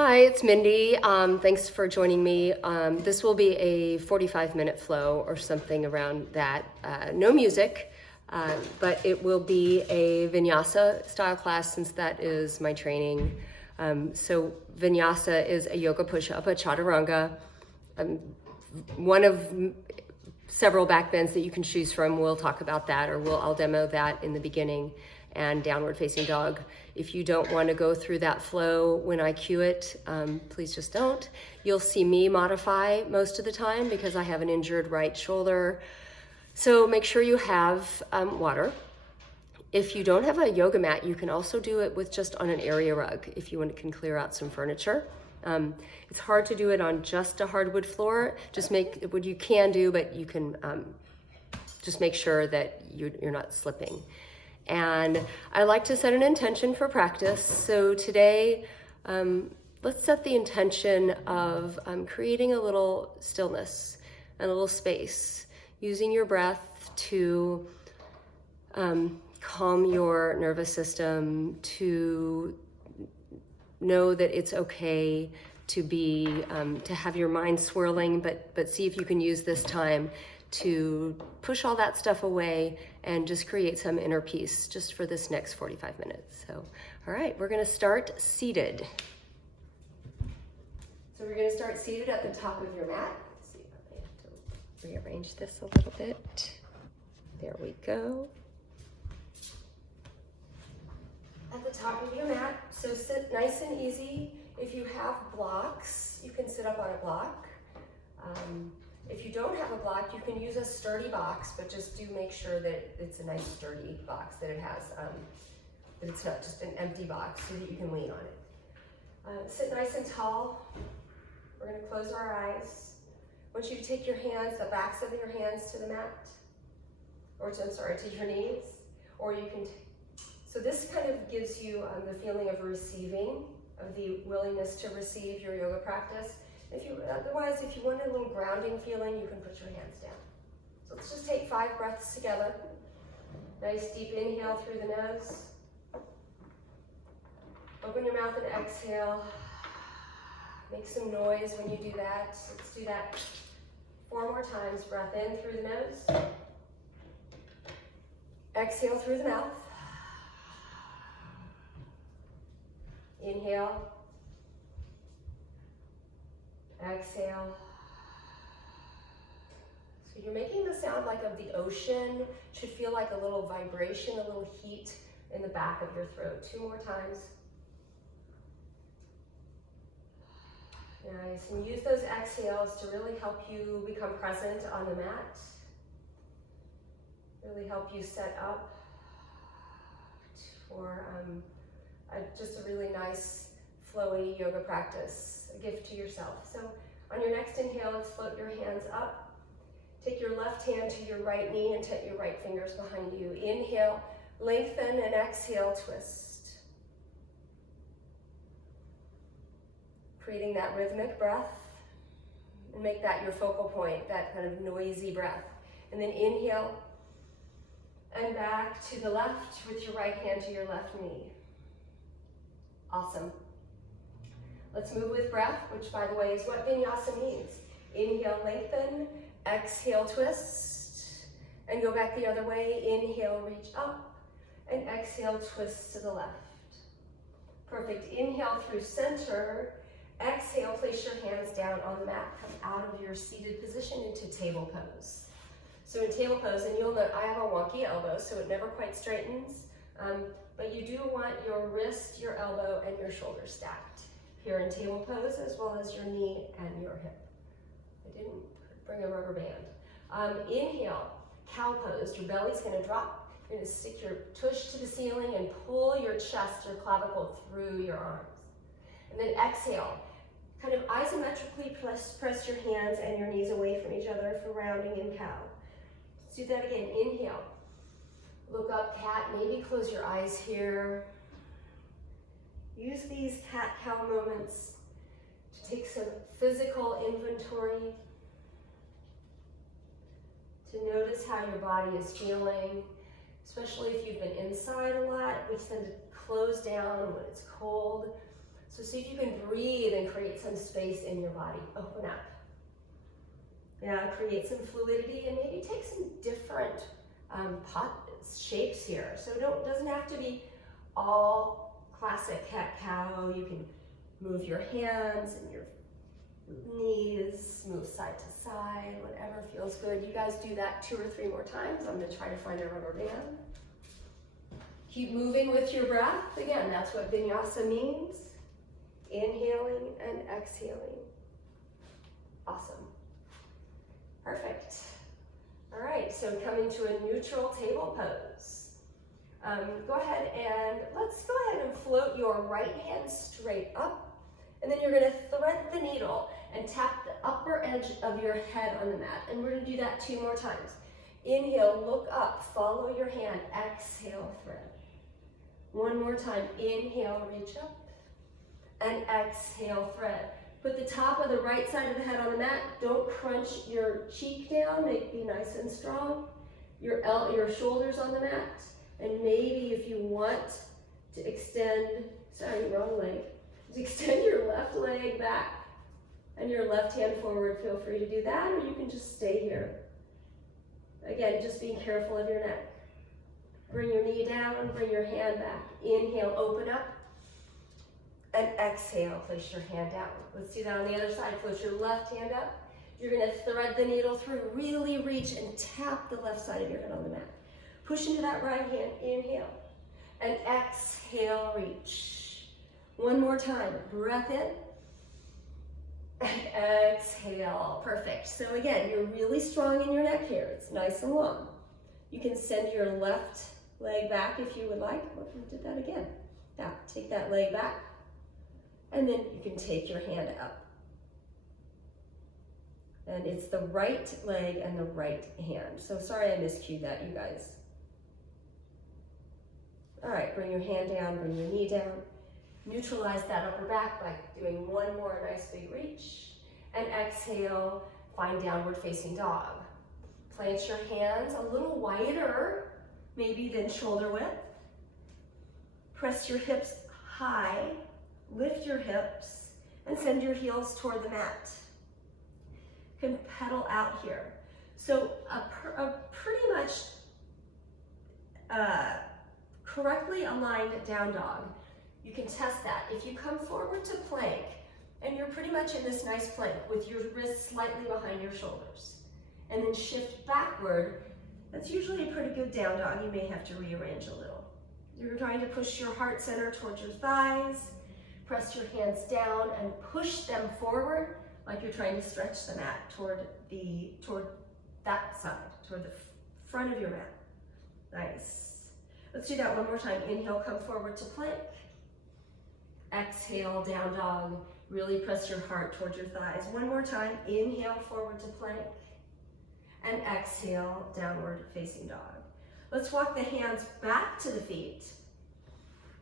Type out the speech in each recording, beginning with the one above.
Hi, it's Mindy. Thanks for joining me. This will be a 45-minute flow or something around that. No music, but it will be a vinyasa style class since that is my training. So vinyasa is a yoga push-up, a chaturanga. One of several back bends that you can choose from. We'll talk about that, or I'll demo that in the beginning, and downward facing dog. If you don't want to go through that flow when I cue it, please just don't. You'll see me modify most of the time because I have an injured right shoulder. So make sure you have water. If you don't have a yoga mat, you can also do it with just on an area rug if you can clear out some furniture. It's hard to do it on just a hardwood floor. Just make what you can do, but you can just make sure that you're not slipping. And I like to set an intention for practice. So today, let's set the intention of creating a little stillness and a little space, using your breath to calm your nervous system, to know that it's okay to be to have your mind swirling, but see if you can use this time to push all that stuff away and just create some inner peace just for this next 45 minutes. So, all right, we're gonna start seated. So we're gonna start seated at the top of your mat. Let's see if I have to rearrange this a little bit. There we go. At the top of your mat, so sit nice and easy. If you have blocks, you can sit up on a block. If you don't have a block, you can use a sturdy box, but just do make sure that it's a nice sturdy box, that it has, that it's not just an empty box so that you can lean on it. Sit nice and tall. We're gonna close our eyes. I want you to take your hands, the backs of your hands to the mat, or to your knees, or you can, so this kind of gives you the feeling of receiving, of the willingness to receive your yoga practice. Otherwise, if you want a little grounding feeling, you can put your hands down. So let's just take 5 breaths together. Nice deep inhale through the nose. Open your mouth and exhale. Make some noise when you do that. Let's do that 4 more times. Breath in through the nose. Exhale through the mouth. Inhale. Exhale. So you're making the sound like of the ocean. Should feel like a little vibration, a little heat in the back of your throat. 2 more times. Nice. And use those exhales to really help you become present on the mat. Really help you set up for just a really nice flowy yoga practice, a gift to yourself. So on your next inhale, let's float your hands up. Take your left hand to your right knee and take your right fingers behind you. Inhale, lengthen, and exhale, twist. Creating that rhythmic breath, and make that your focal point, that kind of noisy breath. And then inhale, and back to the left with your right hand to your left knee. Awesome. Let's move with breath, which by the way is what vinyasa means. Inhale, lengthen, exhale, twist, and go back the other way. Inhale, reach up, and exhale, twist to the left. Perfect. Inhale through center. Exhale, place your hands down on the mat. Come out of your seated position into table pose. So in table pose, and you'll note I have a wonky elbow, so it never quite straightens, but you do want your wrist, your elbow, and your shoulder stacked here in table pose, as well as your knee and your hip. I didn't bring a rubber band. Inhale, cow pose. Your belly's gonna drop. You're gonna stick your tush to the ceiling and pull your chest, your clavicle through your arms. And then exhale, kind of isometrically press your hands and your knees away from each other for rounding in cow. Let's do that again. Inhale, look up, cat. Maybe close your eyes here. Use these cat-cow moments to take some physical inventory, to notice how your body is feeling, especially if you've been inside a lot. We tend to close down when it's cold. So see if you can breathe and create some space in your body. Open up. Yeah, create some fluidity and maybe take some different shapes here. So it doesn't have to be all classic cat-cow. You can move your hands and your knees, move side to side, whatever feels good. You guys do that 2 or 3 more times. I'm gonna try to find a rubber band. Keep moving with your breath. Again, that's what vinyasa means. Inhaling and exhaling. Awesome. Perfect. All right, so coming to a neutral table pose. Go ahead and let's go ahead and float your right hand straight up, and then you're gonna thread the needle and tap the upper edge of your head on the mat. And we're gonna do that 2 more times. Inhale, look up, follow your hand, exhale, thread. 1 more time, inhale, reach up, and exhale, thread. Put the top of the right side of the head on the mat. Don't crunch your cheek down, be nice and strong. Your shoulders on the mat. And maybe if you want to extend, sorry, wrong leg. To extend your left leg back and your left hand forward, feel free to do that, or you can just stay here. Again, just being careful of your neck. Bring your knee down, bring your hand back. Inhale, open up. And exhale, place your hand down. Let's do that on the other side. Float your left hand up. You're gonna thread the needle through, really reach and tap the left side of your head on the mat. Push into that right hand, inhale. And exhale, reach. 1 more time, breath in. And exhale, perfect. So again, you're really strong in your neck here. It's nice and long. You can send your left leg back if you would like. Oh, we did that again. Now, take that leg back. And then you can take your hand up. And it's the right leg and the right hand. So sorry I miscued that, you guys. All right, bring your hand down, bring your knee down. Neutralize that upper back by doing 1 more nice big reach. And exhale, find downward facing dog. Plant your hands a little wider, maybe than shoulder width. Press your hips high. Lift your hips and send your heels toward the mat. You can pedal out here. So a pretty much correctly aligned down dog. You can test that. If you come forward to plank and you're pretty much in this nice plank with your wrists slightly behind your shoulders and then shift backward, that's usually a pretty good down dog. You may have to rearrange a little. You're trying to push your heart center towards your thighs. Press your hands down and push them forward like you're trying to stretch the mat toward that side, toward the front of your mat. Nice. Let's do that 1 more time. Inhale, come forward to plank. Exhale, down dog. Really press your heart towards your thighs. 1 more time. Inhale, forward to plank. And exhale, downward facing dog. Let's walk the hands back to the feet.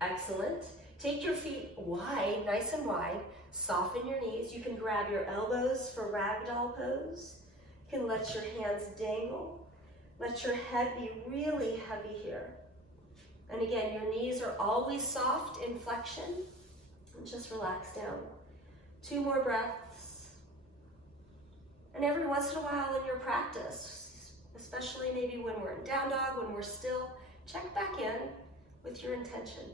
Excellent. Take your feet wide, nice and wide. Soften your knees. You can grab your elbows for ragdoll pose. You can let your hands dangle. Let your head be really heavy here. And again, your knees are always soft in flexion. And just relax down. 2 more breaths. And every once in a while in your practice, especially maybe when we're in down dog, when we're still, check back in with your intention.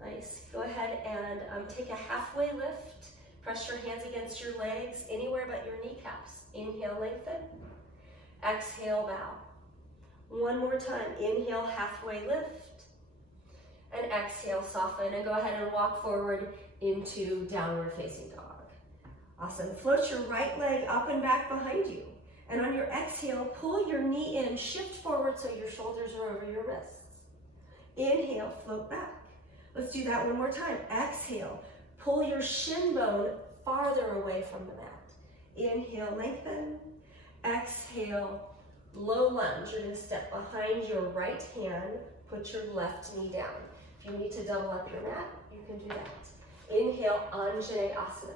Nice. Go ahead and take a halfway lift. Press your hands against your legs, anywhere but your kneecaps. Inhale, lengthen. Exhale, bow. 1 more time. Inhale, halfway lift. And exhale, soften. And go ahead and walk forward into downward facing dog. Awesome. Float your right leg up and back behind you. And on your exhale, pull your knee in, shift forward so your shoulders are over your wrists. Inhale, float back. Let's do that 1 more time. Exhale, pull your shin bone farther away from the mat. Inhale, lengthen. Exhale, low lunge. You're gonna step behind your right hand, put your left knee down. If you need to double up your mat, you can do that. Inhale, Anjaneyasana.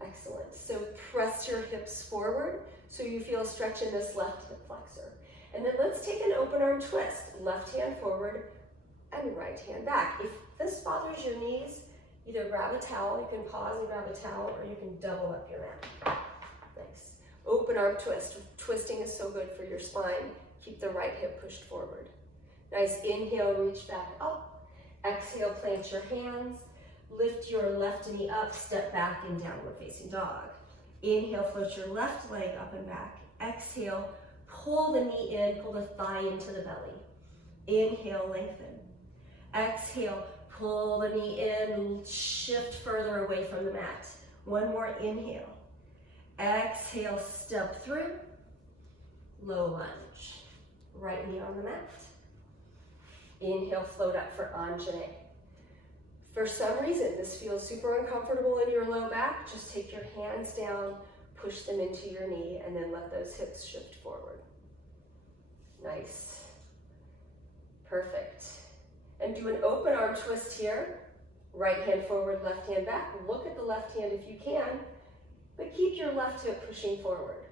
Excellent. So press your hips forward so you feel a stretch in this left hip flexor. And then let's take an open arm twist. Left hand forward and right hand back. If this bothers your knees, Either grab a towel, you can pause and grab a towel, or you can double up your mat. Nice. Open arm twist. Twisting is so good for your spine. Keep the right hip pushed forward. Nice, inhale, reach back up. Exhale, plant your hands. Lift your left knee up, step back in downward facing dog. Inhale, float your left leg up and back. Exhale, pull the knee in, pull the thigh into the belly. Inhale, lengthen. Exhale, pull the knee in, shift further away from the mat. One more inhale. Exhale, step through. Low lunge. Right knee on the mat. Inhale, float up for Anjane. For some reason, this feels super uncomfortable in your low back. Just take your hands down, push them into your knee, and then let those hips shift forward. Nice. Perfect. And do an open arm twist here. Right hand forward, left hand back. Look at the left hand if you can, but keep your left hip pushing forward.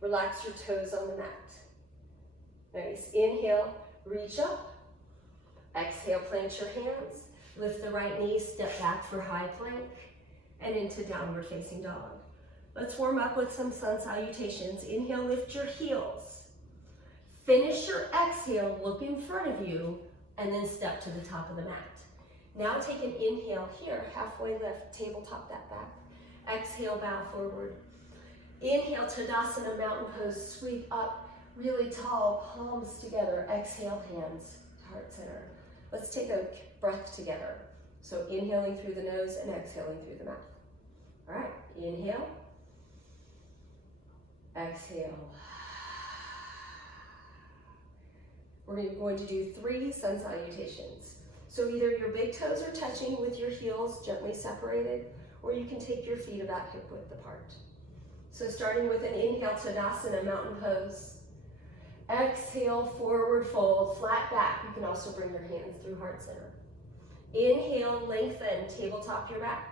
Relax your toes on the mat. Nice. Inhale, reach up. Exhale, plant your hands. Lift the right knee, step back for high plank, and into downward facing dog. Let's warm up with some sun salutations. Inhale, lift your heels. Finish your exhale, look in front of you, and then step to the top of the mat. Now take an inhale here, halfway lift, tabletop that back. Exhale, bow forward. Inhale, Tadasana, mountain pose, sweep up, really tall, palms together. Exhale, hands to heart center. Let's take a breath together. So inhaling through the nose and exhaling through the mouth. All right, inhale. Exhale. We're going to do 3 sun salutations. So either your big toes are touching with your heels gently separated, or you can take your feet about hip width apart. So starting with an inhale, Tadasana, mountain pose. Exhale, forward fold, flat back. You can also bring your hands through heart center. Inhale, lengthen, tabletop your back.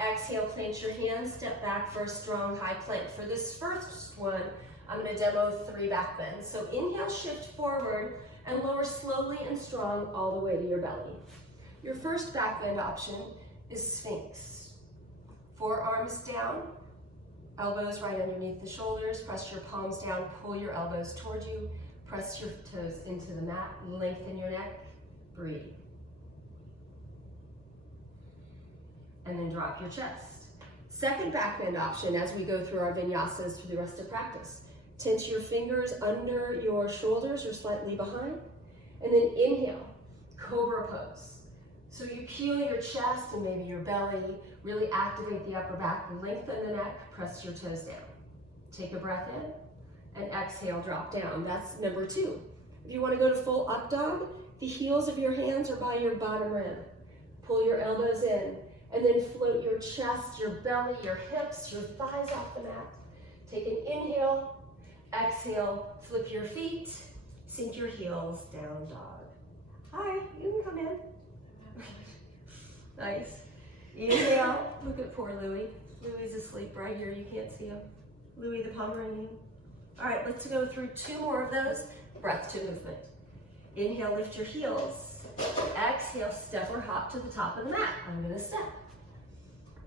Exhale, plant your hands, step back for a strong high plank. For this first one, I'm going to demo 3 back bends. So inhale, shift forward, and lower slowly and strong all the way to your belly. Your first back bend option is Sphinx. Forearms down, elbows right underneath the shoulders, press your palms down, pull your elbows toward you, press your toes into the mat, lengthen your neck, breathe. And then drop your chest. Second back bend option as we go through our vinyasas through the rest of practice. Tense your fingers under your shoulders or slightly behind, and then inhale, cobra pose. So you peel your chest and maybe your belly, really activate the upper back, lengthen the neck, press your toes down. Take a breath in, and exhale, drop down. That's number 2. If you want to go to full up dog, the heels of your hands are by your bottom rib. Pull your elbows in, and then float your chest, your belly, your hips, your thighs off the mat. Take an inhale, exhale, flip your feet, sink your heels, down dog. Hi, you can come in. Nice. Inhale, look at poor Louie. Louie's asleep right here, you can't see him. Louie the Pomeranian. All right, let's go through 2 more of those. Breath to movement. Inhale, lift your heels. Exhale, step or hop to the top of the mat. I'm gonna step.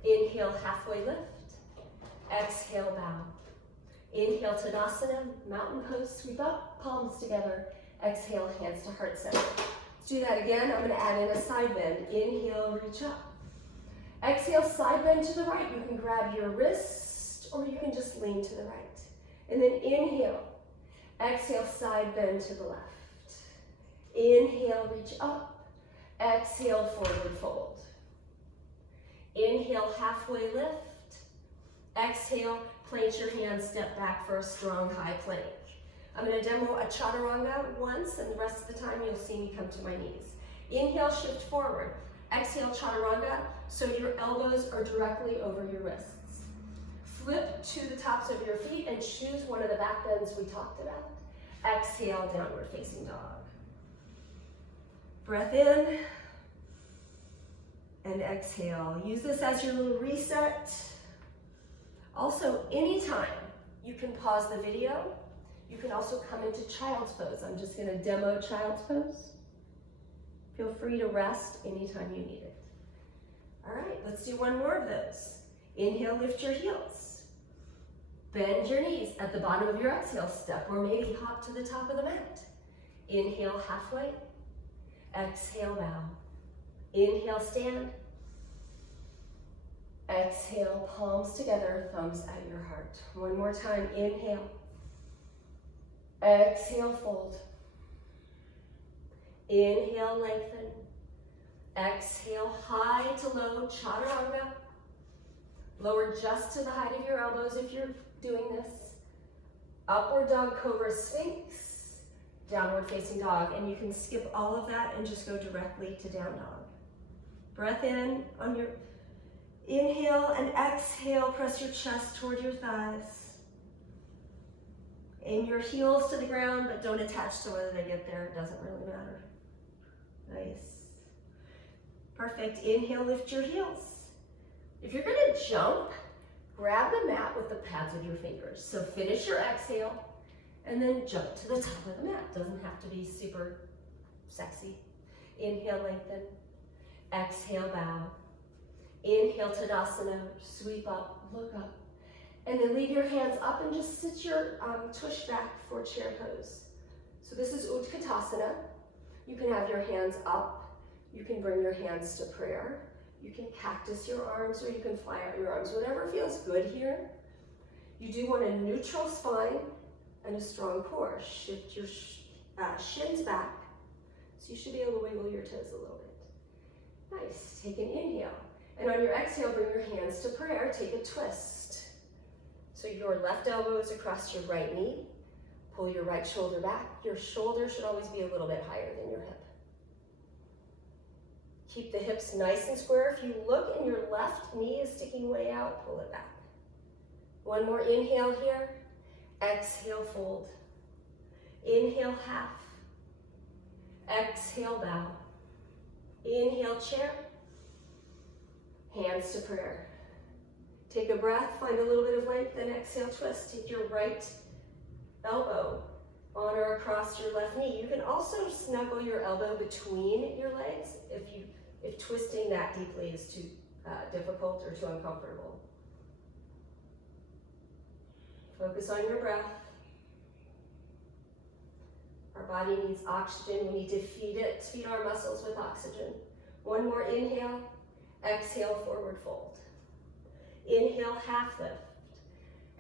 Inhale, halfway lift. Exhale, bow. Inhale, Tadasana, mountain pose, sweep up, palms together. Exhale, hands to heart center. Let's do that again. I'm gonna add in a side bend. Inhale, reach up. Exhale, side bend to the right. You can grab your wrist or you can just lean to the right. And then inhale. Exhale, side bend to the left. Inhale, reach up. Exhale, forward fold. Inhale, halfway lift. Exhale, plant your hands, step back for a strong high plank. I'm going to demo a chaturanga once, and the rest of the time you'll see me come to my knees. Inhale, shift forward. Exhale, chaturanga, so your elbows are directly over your wrists. Flip to the tops of your feet and choose one of the back bends we talked about. Exhale, downward facing dog. Breath in and exhale. Use this as your little reset. Also, anytime you can pause the video, you can also come into child's pose. I'm just going to demo child's pose. Feel free to rest anytime you need it. All right, let's do one more of those. Inhale, lift your heels. Bend your knees at the bottom of your exhale step, or maybe hop to the top of the mat. Inhale, halfway. Exhale, bow. Inhale, stand. Exhale, palms together, thumbs at your heart. One more time, inhale. Exhale, fold. Inhale, lengthen. Exhale, high to low, chaturanga. Lower just to the height of your elbows if you're doing this. Upward dog, cobra, sphinx. Downward facing dog. And you can skip all of that and just go directly to down dog. Breath in on your inhale and exhale, press your chest toward your thighs. Aim your heels to the ground, but don't attach to whether they get there. It doesn't really matter. Nice. Perfect. Inhale, lift your heels. If you're gonna jump, grab the mat with the pads of your fingers. So finish your exhale and then jump to the top of the mat. Doesn't have to be super sexy. Inhale, lengthen. Exhale, bow. Inhale, Tadasana, sweep up, look up. And then leave your hands up and just sit your tush back for chair pose. So this is Utkatasana. You can have your hands up. You can bring your hands to prayer. You can cactus your arms, or you can fly out your arms, whatever feels good here. You do want a neutral spine and a strong core. Shift your shins back, so you should be able to wiggle your toes a little bit. Nice, take an inhale. And on your exhale, bring your hands to prayer, take a twist. So your left elbow is across your right knee. Pull your right shoulder back. Your shoulder should always be a little bit higher than your hip. Keep the hips nice and square. If you look and your left knee is sticking way out, pull it back. One more inhale here. Exhale, fold. Inhale, half. Exhale, bow. Inhale, chair. Hands to prayer. Take a breath, find a little bit of length, then exhale, twist. Take your right elbow on or across your left knee. You can also snuggle your elbow between your legs if twisting that deeply is too difficult or too uncomfortable. Focus on your breath. Our body needs oxygen. We need to feed our muscles with oxygen. One more inhale. Exhale, forward fold. Inhale, half lift.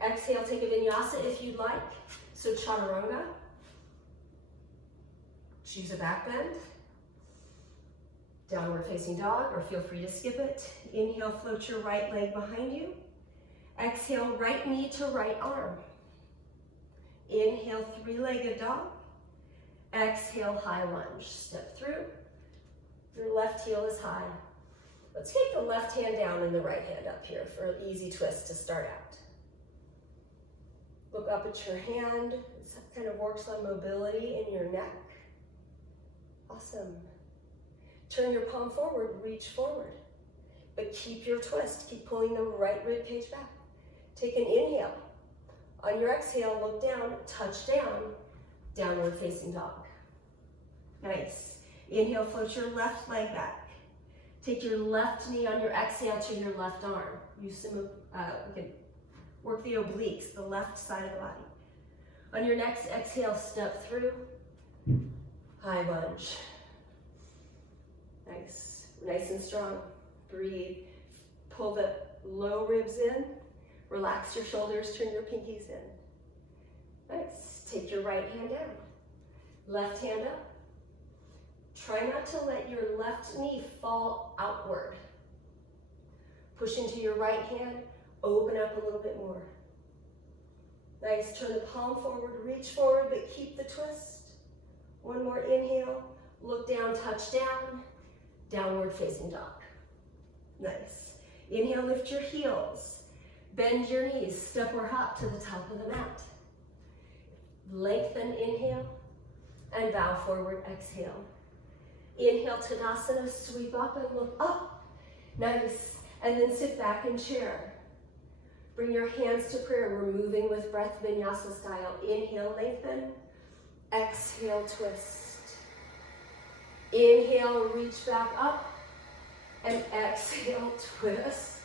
Exhale, take a vinyasa if you'd like. So chaturanga. Choose a back bend. Downward facing dog, or feel free to skip it. Inhale, float your right leg behind you. Exhale, right knee to right arm. Inhale, three-legged dog. Exhale, high lunge. Step through. Your left heel is high. Let's take the left hand down and the right hand up here for an easy twist to start out. Look up at your hand. This kind of works on mobility in your neck. Awesome. Turn your palm forward, reach forward. But keep your twist. Keep pulling the right rib cage back. Take an inhale. On your exhale, look down, touch down, downward facing dog. Nice. Inhale, float your left leg back. Take your left knee on your exhale to your left arm. Use some, we can work the obliques, the left side of the body. On your next exhale, step through, high lunge. Nice, nice and strong. Breathe, pull the low ribs in, relax your shoulders, turn your pinkies in. Nice, take your right hand down, left hand up. Try not to let your left knee fall outward. Push into your right hand, open up a little bit more. Nice, turn the palm forward, reach forward, but keep the twist. One more inhale, look down, touch down, downward facing dog. Nice. Inhale, lift your heels. Bend your knees, step or hop to the top of the mat. Lengthen, inhale, and bow forward, exhale. Inhale, Tadasana, sweep up and look up. Nice. And then sit back in chair. Bring your hands to prayer. We're moving with breath, vinyasa style. Inhale, lengthen. Exhale, twist. Inhale, reach back up. And exhale, twist.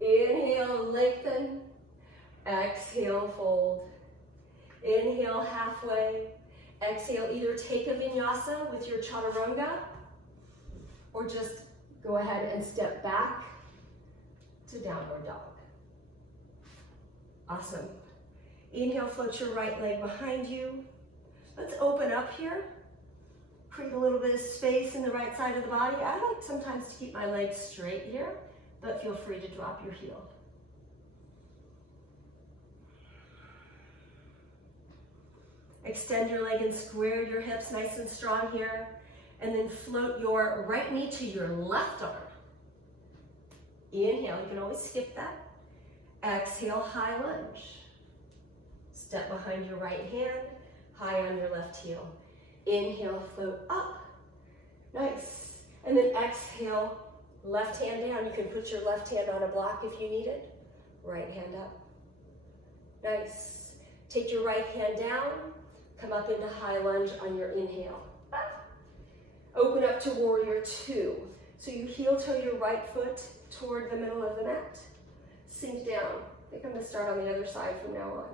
Inhale, lengthen. Exhale, fold. Inhale, halfway. Exhale, either take a vinyasa with your chaturanga or just go ahead and step back to downward dog. Awesome. Inhale, float your right leg behind you. Let's open up here. Create a little bit of space in the right side of the body. I like sometimes to keep my legs straight here, but feel free to drop your heel. Extend your leg and square your hips nice and strong here. And then float your right knee to your left arm. Inhale, you can always skip that. Exhale, high lunge. Step behind your right hand, high on your left heel. Inhale, float up. Nice. And then exhale, left hand down. You can put your left hand on a block if you need it. Right hand up. Nice. Take your right hand down. Come up into high lunge on your inhale. Open up to warrior two. So you heel toe your right foot toward the middle of the mat. Sink down. I think I'm going to start on the other side from now on.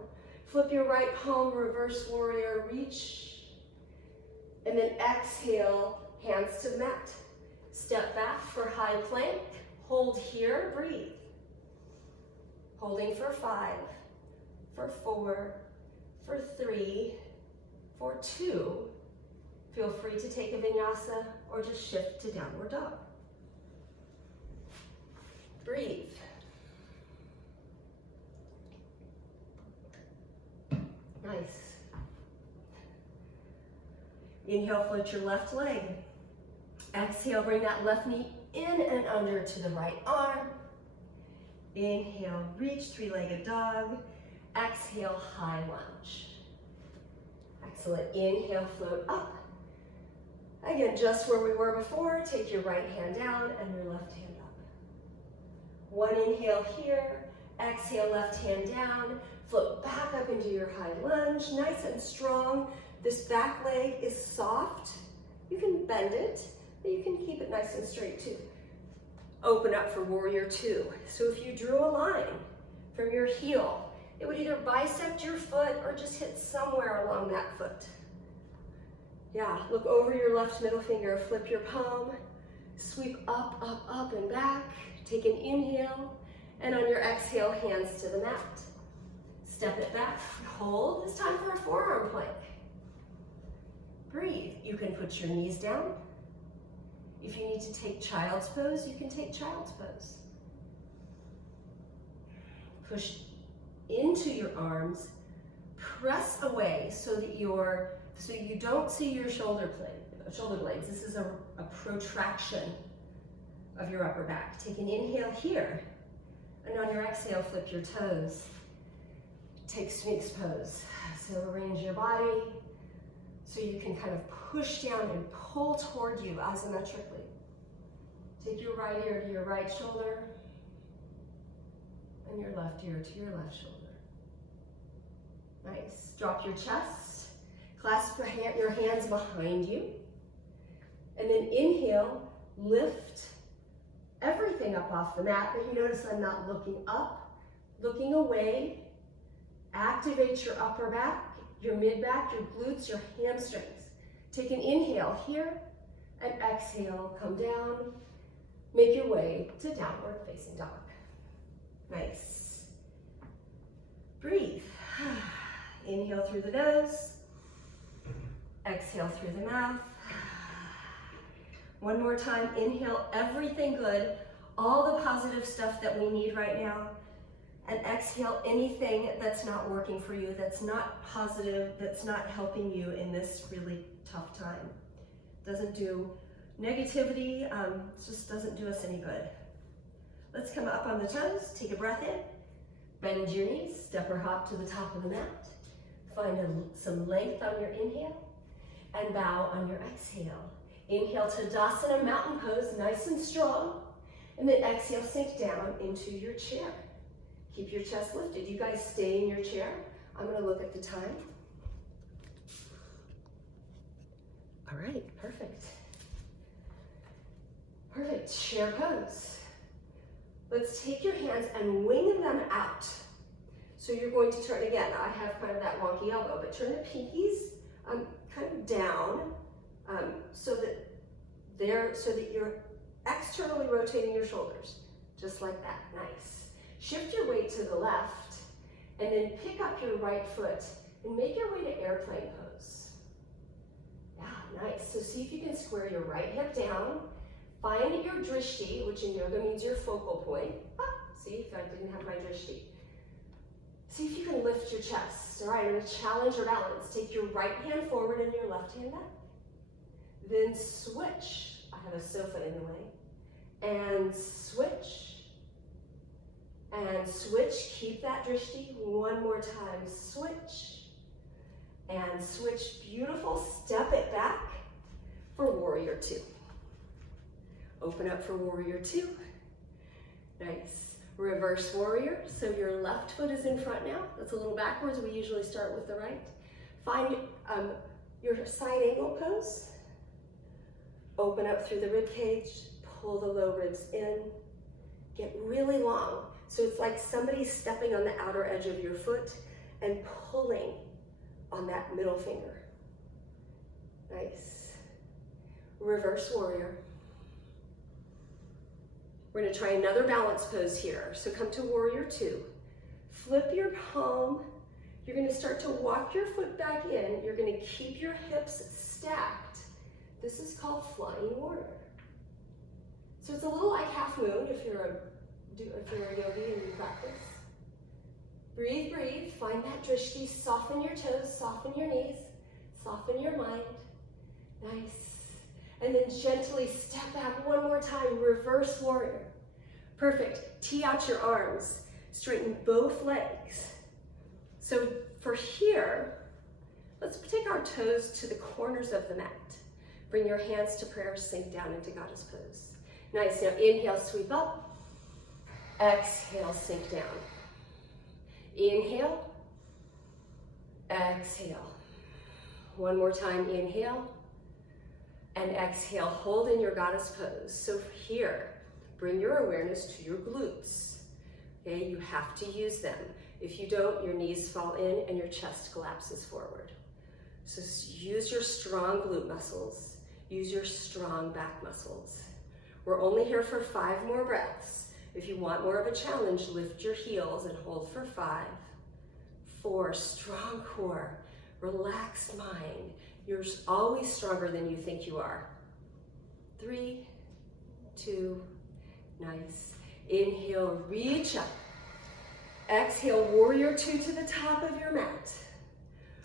Flip your right palm, reverse warrior, reach. And then exhale, hands to the mat. Step back for high plank. Hold here, breathe. Holding for 5, for 4, for 3, for 2. Feel free to take a vinyasa or just shift to downward dog. Breathe. Nice. Inhale, float your left leg. Exhale, bring that left knee in and under to the right arm. Inhale, reach, three-legged dog. Exhale, high lunge. Excellent. Inhale, float up. Again, just where we were before, take your right hand down and your left hand up. One inhale here, exhale, left hand down, float back up into your high lunge, nice and strong. This back leg is soft. You can bend it, but you can keep it nice and straight too. Open up for warrior two. So if you drew a line from your heel, it would either bisect your foot or just hit somewhere along that foot. Yeah, look over your left middle finger, flip your palm, sweep up, up, up and back. Take an inhale, and on your exhale, hands to the mat. Step it back, hold. It's time for a forearm plank. Breathe. You can put your knees down. If you need to take child's pose, you can take child's pose. Push into your arms, press away so that you don't see your shoulder blades. This is a protraction of your upper back. Take an inhale here, and on your exhale, flip your toes. Take Sphinx pose. So arrange your body so you can kind of push down and pull toward you isometrically. Take your right ear to your right shoulder, and your left ear to your left shoulder. Nice. Drop your chest. Clasp your hands behind you. And then inhale, lift everything up off the mat, but you notice I'm not looking up, looking away. Activate your upper back, your mid back, your glutes, your hamstrings. Take an inhale here, and exhale, come down. Make your way to downward facing dog. Nice. Breathe. Inhale through the nose. Exhale through the mouth. One more time, inhale everything good, all the positive stuff that we need right now, and exhale anything that's not working for you, that's not positive, that's not helping you in this really tough time. Doesn't do negativity, it just doesn't do us any good. Let's come up on the toes, take a breath in, bend your knees, step or hop to the top of the mat, find some length on your inhale, and bow on your exhale. Inhale to Tadasana, mountain pose, nice and strong. And then exhale, sink down into your chair. Keep your chest lifted. You guys stay in your chair. I'm gonna look at the time. All right, perfect. Perfect, chair pose. Let's take your hands and wing them out. So you're going to turn, again, I have kind of that wonky elbow, but turn the pinkies kind of down so that you're externally rotating your shoulders, just like that, nice. Shift your weight to the left, and then pick up your right foot and make your way to airplane pose. Yeah, nice. So see if you can square your right hip down. Find your drishti, which in yoga means your focal point. See if I didn't have my drishti. See if you can lift your chest. All right, I'm gonna challenge your balance. Take your right hand forward and your left hand back. Then switch. I have a sofa in the way. And switch. And switch, keep that drishti. One more time, switch. And switch, beautiful, step it back for warrior two. Open up for warrior two. Nice. Reverse warrior, so your left foot is in front now. That's a little backwards, we usually start with the right. Find your side angle pose. Open up through the rib cage, pull the low ribs in, get really long. So it's like somebody stepping on the outer edge of your foot and pulling on that middle finger. Nice. Reverse warrior. We're gonna try another balance pose here. So come to warrior two. Flip your palm. You're gonna start to walk your foot back in. You're gonna keep your hips stacked. This is called flying warrior. So it's a little like half moon if you're a yogi and you practice. Breathe, breathe. Find that drishti. Soften your toes, soften your knees, soften your mind. Nice. And then gently step back one more time, reverse warrior. Perfect, tee out your arms, straighten both legs. So for here, let's take our toes to the corners of the mat. Bring your hands to prayer, sink down into goddess pose. Nice, now inhale, sweep up. Exhale, sink down. Inhale, exhale. One more time, inhale. And exhale, hold in your goddess pose. So here, bring your awareness to your glutes. Okay, you have to use them. If you don't, your knees fall in and your chest collapses forward. So use your strong glute muscles. Use your strong back muscles. We're only here for 5 more breaths. If you want more of a challenge, lift your heels and hold for 5, 4, strong core, relaxed mind. You're always stronger than you think you are. 3, 2, nice. Inhale, reach up. Exhale, warrior two to the top of your mat.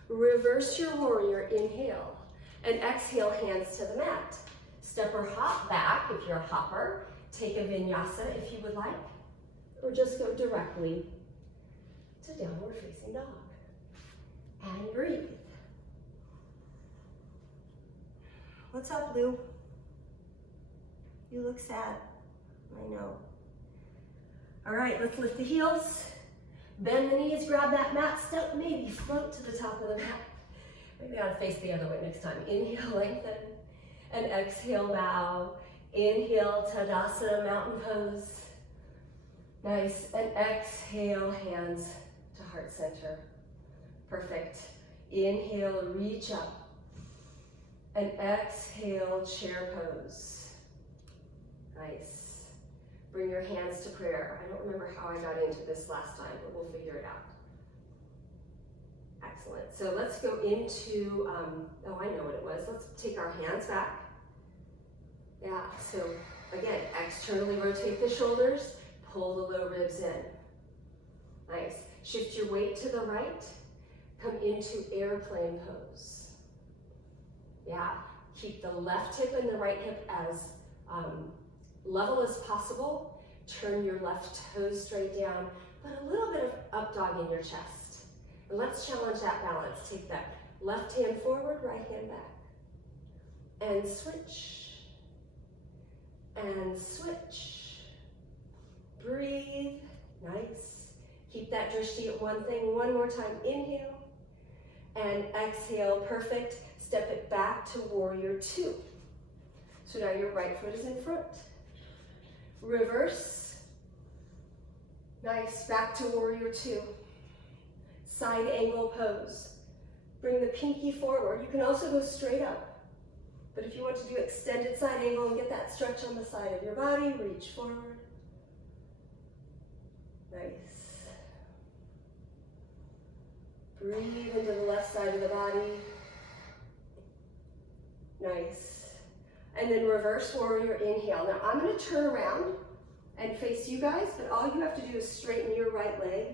Reverse your warrior, inhale. And exhale, hands to the mat. Step or hop back if you're a hopper. Take a vinyasa if you would like. Or just go directly to downward facing dog. And breathe. What's up, Lou? You look sad. I know. All right, let's lift the heels. Bend the knees, grab that mat step, maybe float to the top of the mat. Maybe I ought to face the other way next time. Inhale, lengthen, and exhale, bow. Inhale, Tadasana, mountain pose. Nice, and exhale, hands to heart center. Perfect. Inhale, reach up. And exhale, chair pose. Nice. Bring your hands to prayer. I don't remember how I got into this last time, but we'll figure it out. Excellent. So let's go into, oh, I know what it was. Let's take our hands back. Yeah, so again, externally rotate the shoulders, pull the low ribs in. Nice. Shift your weight to the right. Come into airplane pose. Yeah, keep the left hip and the right hip as level as possible. Turn your left toes straight down, but a little bit of up dog in your chest. And let's challenge that balance. Take that left hand forward, right hand back. And switch. And switch. Breathe. Nice. Keep that drishti at one thing. One more time. Inhale. And exhale. Perfect. Step it back to warrior two. So now your right foot is in front. Reverse. Nice, back to warrior two. Side angle pose. Bring the pinky forward. You can also go straight up. But if you want to do extended side angle and get that stretch on the side of your body, reach forward. Nice. Breathe into the left side of the body. Nice. And then reverse warrior, inhale. Now I'm going to turn around and face you guys, but all you have to do is straighten your right leg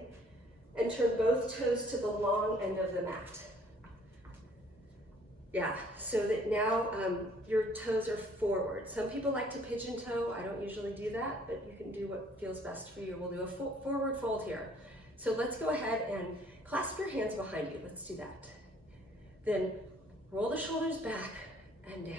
and turn both toes to the long end of the mat. Yeah, so that now your toes are forward. Some people like to pigeon toe. I don't usually do that, but you can do what feels best for you. We'll do a forward fold here. So let's go ahead and clasp your hands behind you. Let's do that. Then roll the shoulders back and down.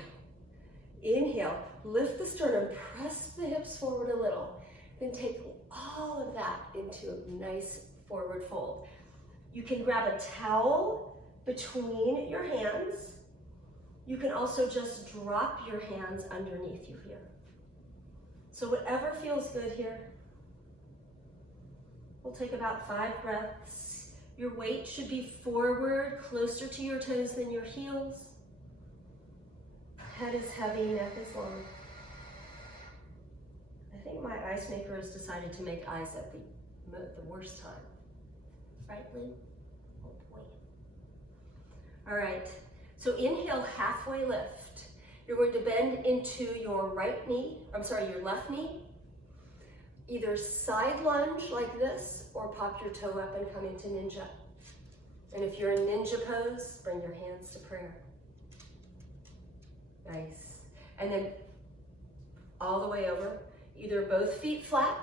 Inhale, lift the sternum, press the hips forward a little. Then take all of that into a nice forward fold. You can grab a towel between your hands. You can also just drop your hands underneath you here. So whatever feels good here. We'll take about 5 breaths. Your weight should be forward, closer to your toes than your heels. Head is heavy, neck is long. I think my ice maker has decided to make ice at the worst time. Right, Lou? Oh boy. All right, so inhale, halfway lift. You're going to bend into your your left knee. Either side lunge like this, or pop your toe up and come into ninja. And if you're in ninja pose, bring your hands to prayer. Nice. And then all the way over, either both feet flat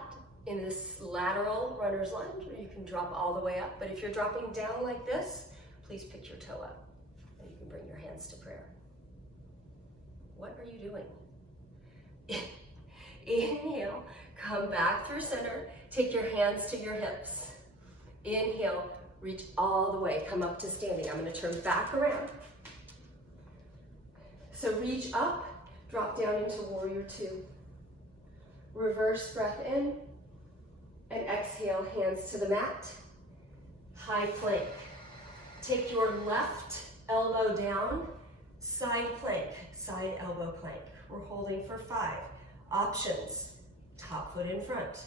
in this lateral runner's lunge, or you can drop all the way up. But if you're dropping down like this, please pick your toe up and you can bring your hands to prayer. What are you doing? Inhale, come back through center, take your hands to your hips. Inhale, reach all the way, come up to standing. I'm going to turn back around. So reach up, drop down into warrior two. Reverse breath in, and exhale, hands to the mat. High plank. Take your left elbow down, side plank, side elbow plank. We're holding for 5. Options, top foot in front,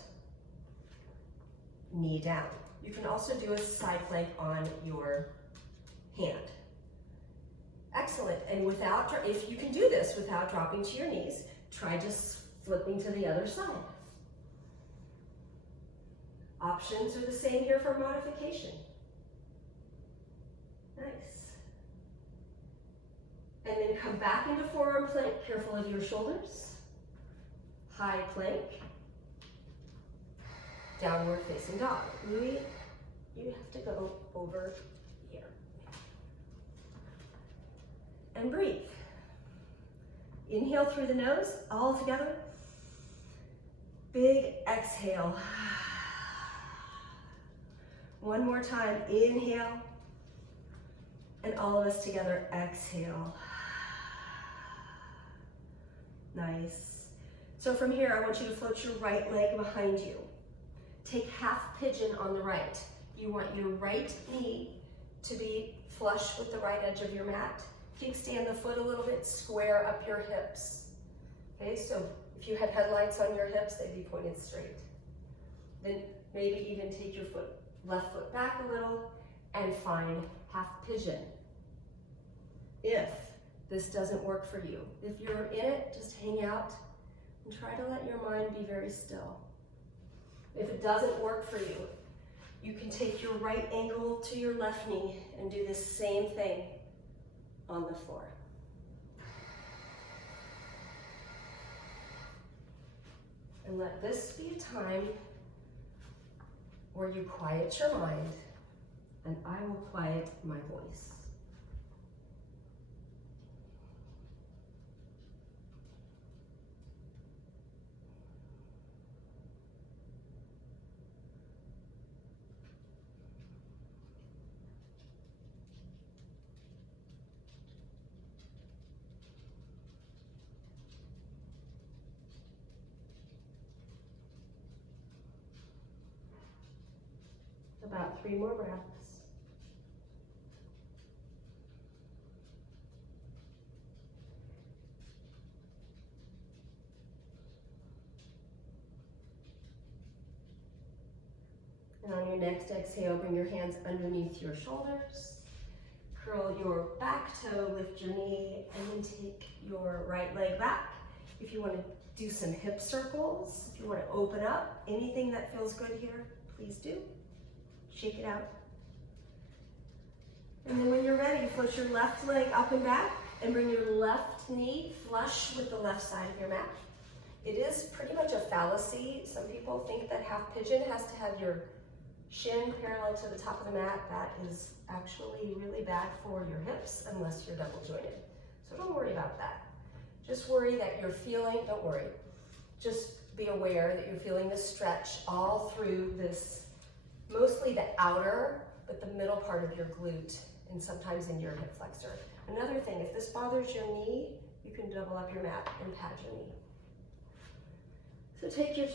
knee down. You can also do a side plank on your hand. Excellent, and if you can do this without dropping to your knees, try just flipping to the other side. Options are the same here for modification. Nice. And then come back into forearm plank, careful of your shoulders. High plank. Downward facing dog. Louis, you have to go over here. And breathe. Inhale through the nose, all together. Big exhale. One more time, inhale. And all of us together, exhale. Nice. So from here, I want you to float your right leg behind you. Take half pigeon on the right. You want your right knee to be flush with the right edge of your mat. Kickstand the foot a little bit, square up your hips. Okay, so if you had headlights on your hips, they'd be pointed straight. Then maybe even take your left foot back a little and find half pigeon. If this doesn't work for you, if you're in it, just hang out and try to let your mind be very still. If it doesn't work for you, you can take your right ankle to your left knee and do the same thing on the floor. And let this be a time where you quiet your mind, and I will quiet my voice. About 3 more breaths. And on your next exhale, bring your hands underneath your shoulders. Curl your back toe, lift your knee, and then take your right leg back. If you want to do some hip circles, if you want to open up, anything that feels good here, please do. Shake it out. And then when you're ready, float your left leg up and back and bring your left knee flush with the left side of your mat. It is pretty much a fallacy. Some people think that half pigeon has to have your shin parallel to the top of the mat. That is actually really bad for your hips unless you're double jointed. So don't worry about that. Just worry that you're feeling, don't worry. Just be aware that you're feeling the stretch all through this, mostly the outer, but the middle part of your glute and sometimes in your hip flexor. Another thing, if this bothers your knee, you can double up your mat and pad your knee. So take your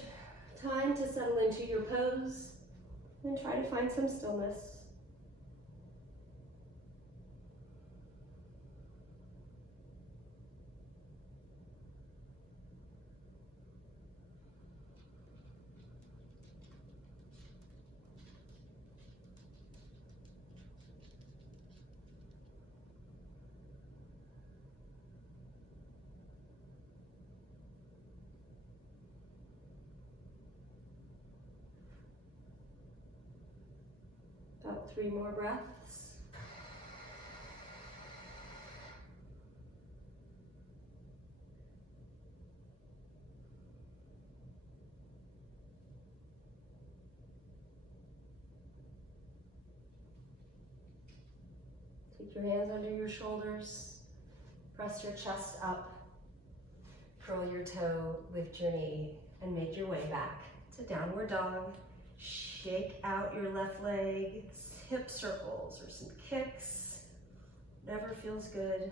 time to settle into your pose and try to find some stillness. About 3 more breaths. Take your hands under your shoulders, press your chest up, curl your toe, lift your knee, and make your way back to downward dog. Shake out your left leg, hip circles or some kicks, whatever feels good.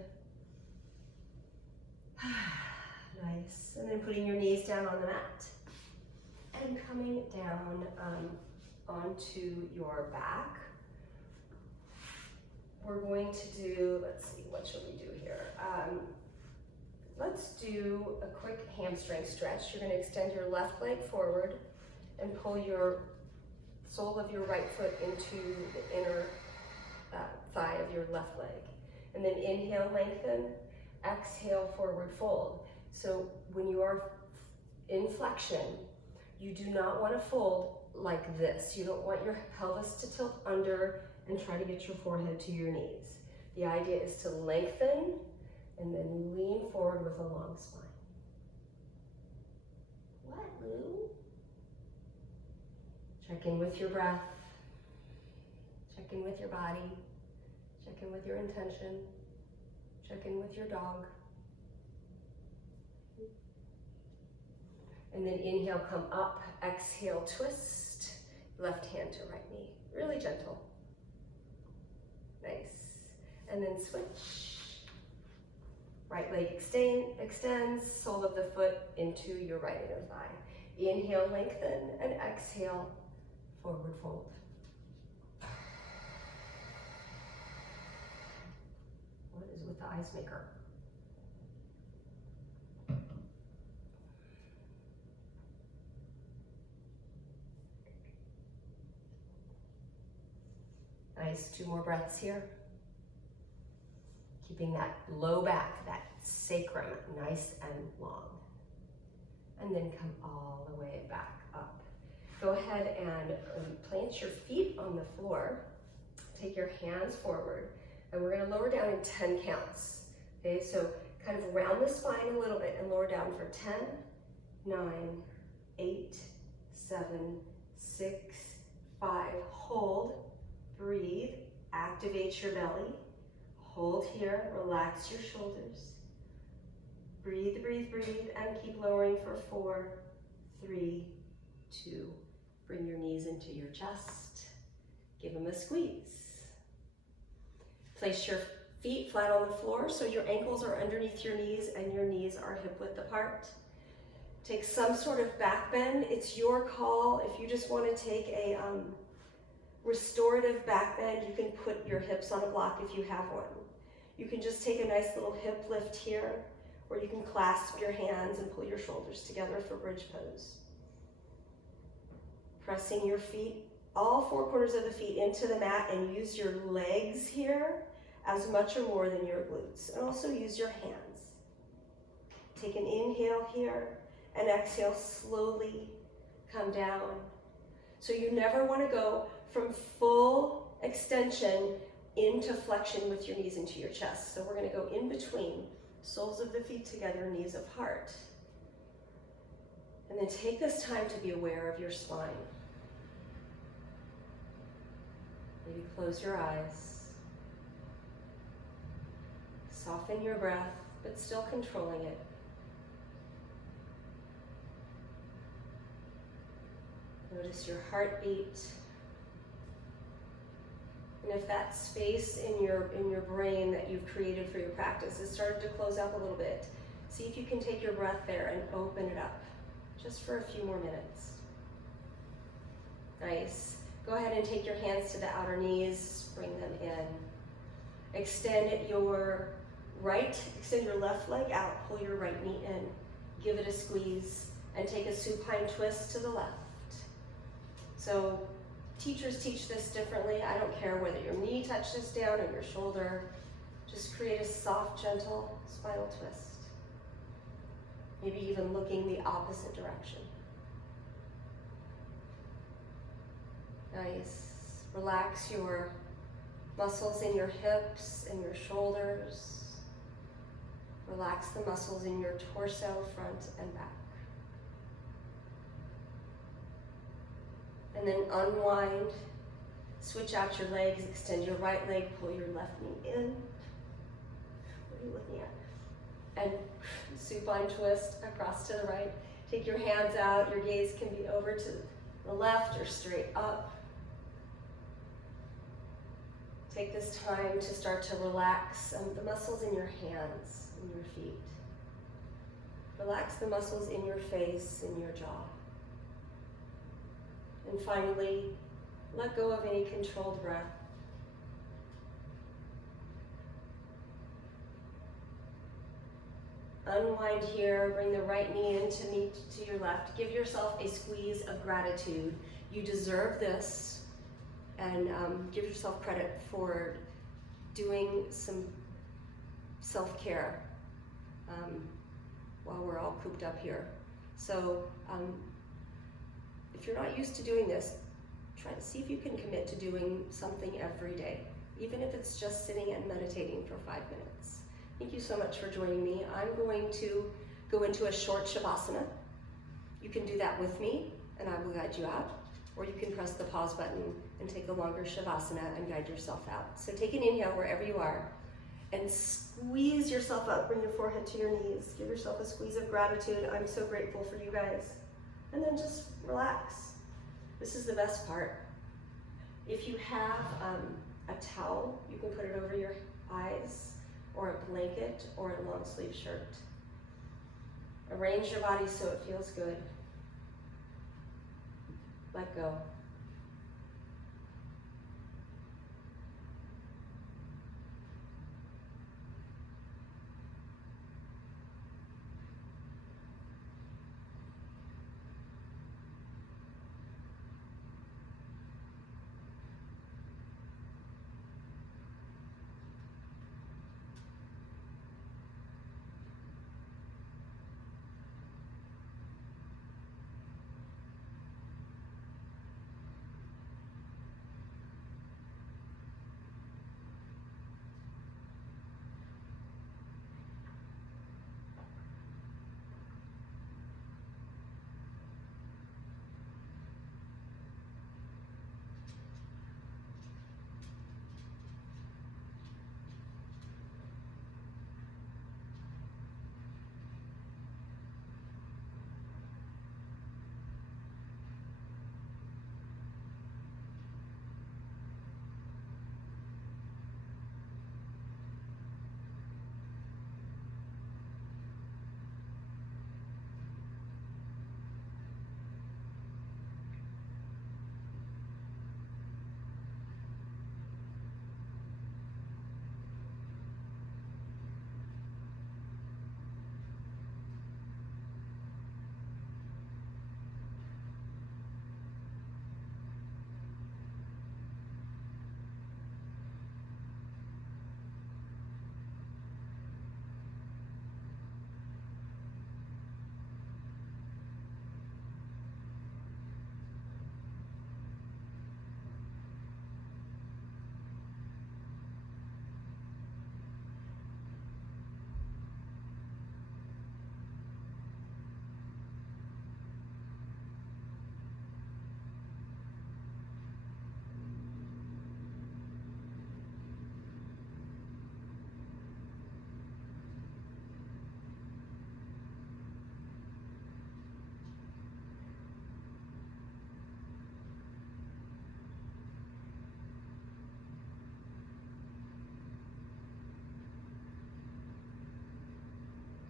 Nice, and then putting your knees down on the mat and coming down onto your back. We're going to do, let's see, what should we do here? Let's do a quick hamstring stretch. You're going to extend your left leg forward and pull your sole of your right foot into the inner thigh of your left leg. And then inhale, lengthen, exhale, forward fold. So when you are in flexion, you do not want to fold like this. You don't want your pelvis to tilt under and try to get your forehead to your knees. The idea is to lengthen and then lean forward with a long spine. What, Lou? Check in with your breath. Check in with your body. Check in with your intention. Check in with your dog. And then inhale, come up. Exhale, twist. Left hand to right knee. Really gentle. Nice. And then switch. Right leg extends, sole of the foot into your right inner thigh. Inhale, lengthen, and exhale, forward fold. What is with the ice maker? Nice, 2 more breaths here. Keeping that low back, that sacrum, nice and long. And then come all the way back up. Go ahead and plant your feet on the floor. Take your hands forward, and we're gonna lower down in 10 counts. Okay, so kind of round the spine a little bit and lower down for 10, 9, 8, 7, 6, 5. Hold, breathe, activate your belly. Hold here, relax your shoulders. Breathe, breathe, breathe, and keep lowering for 4, 3, 2. Bring your knees into your chest. Give them a squeeze. Place your feet flat on the floor so your ankles are underneath your knees and your knees are hip width apart. Take some sort of back bend. It's your call. If you just want to take a restorative back bend. You can put your hips on a block if you have one. You can just take a nice little hip lift here, or you can clasp your hands and pull your shoulders together for bridge pose. Pressing your feet, all four corners of the feet into the mat, and use your legs here as much or more than your glutes. And also use your hands. Take an inhale here, and exhale, slowly come down. So you never want to go from full extension into flexion with your knees into your chest. So we're going to go in between, soles of the feet together, knees apart. And then take this time to be aware of your spine. Maybe close your eyes. Soften your breath, but still controlling it. Notice your heartbeat. And if that space in your brain that you've created for your practice has started to close up a little bit, see if you can take your breath there and open it up just for a few more minutes. Nice. Go ahead and take your hands to the outer knees, bring them in. Extend your left leg out, pull your right knee in, give it a squeeze, and take a supine twist to the left. So teachers teach this differently. I don't care whether your knee touches down or your shoulder. Just create a soft, gentle spinal twist. Maybe even looking the opposite direction. Nice. Relax your muscles in your hips and your shoulders. Relax the muscles in your torso, front and back. And then unwind, switch out your legs, extend your right leg, pull your left knee in. What are you looking at? And supine twist across to the right. Take your hands out, your gaze can be over to the left or straight up. Take this time to start to relax the muscles in your hands and your feet. Relax the muscles in your face and your jaw. And finally, let go of any controlled breath. Unwind here, bring the right knee in to meet to your left. Give yourself a squeeze of gratitude. You deserve this, and give yourself credit for doing some self-care while we're all cooped up here. So if you're not used to doing this, try to see if you can commit to doing something every day, even if it's just sitting and meditating for 5 minutes. Thank you so much for joining me. I'm going to go into a short Shavasana. You can do that with me, and I will guide you out, or you can press the pause button and take a longer Shavasana and guide yourself out. So take an inhale wherever you are, and squeeze yourself up. Bring your forehead to your knees. Give yourself a squeeze of gratitude. I'm so grateful for you guys. And then just relax. This is the best part. If you have a towel, you can put it over your eyes, or a blanket, or a long sleeve shirt. Arrange your body so it feels good. Let go.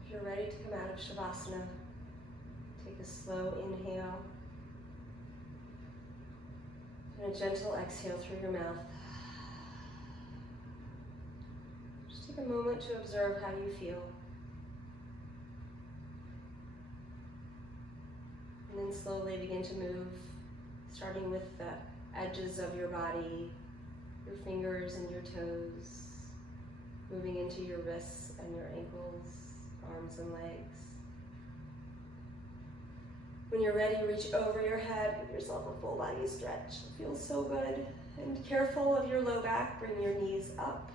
If you're ready to come out of Shavasana, take a slow inhale and a gentle exhale through your mouth. Just take a moment to observe how you feel. And then slowly begin to move, starting with the edges of your body, your fingers and your toes, moving into your wrists and your ankles, arms and legs. When you're ready, reach over your head, give yourself a full body stretch. It feels so good. And careful of your low back, bring your knees up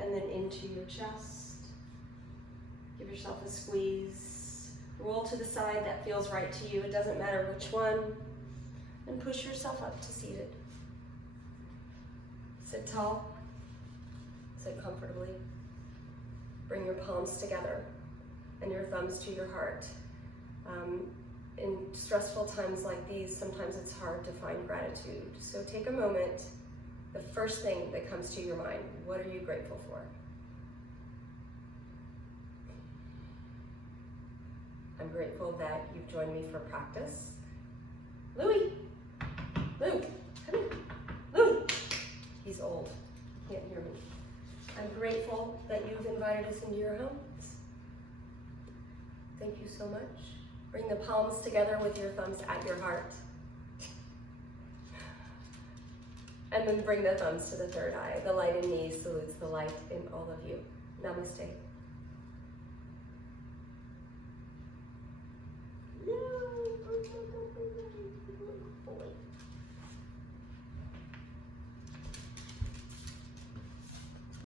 and then into your chest. Give yourself a squeeze. Roll to the side that feels right to you. It doesn't matter which one. And push yourself up to seated. Sit tall. Sit comfortably. Bring your palms together and your thumbs to your heart. In stressful times like these, sometimes it's hard to find gratitude. So take a moment. The first thing that comes to your mind, what are you grateful for? I'm grateful that you've joined me for practice. Louie! Lou, come here. Louie! He's old, can't hear me. I'm grateful that you've invited us into your homes. Thank you so much. Bring the palms together with your thumbs at your heart. And then bring the thumbs to the third eye. The light in me salutes the light in all of you. Namaste.